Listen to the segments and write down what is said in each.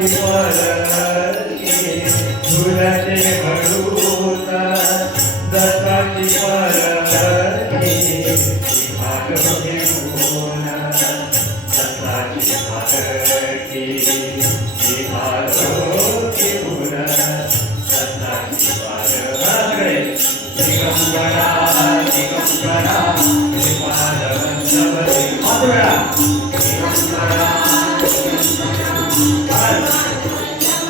मोरया की सुरते भरूता गटानी वर वर की हे भाग बने उना सत्ता शिवा वर के उना सत्ता शिवा वर गए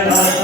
I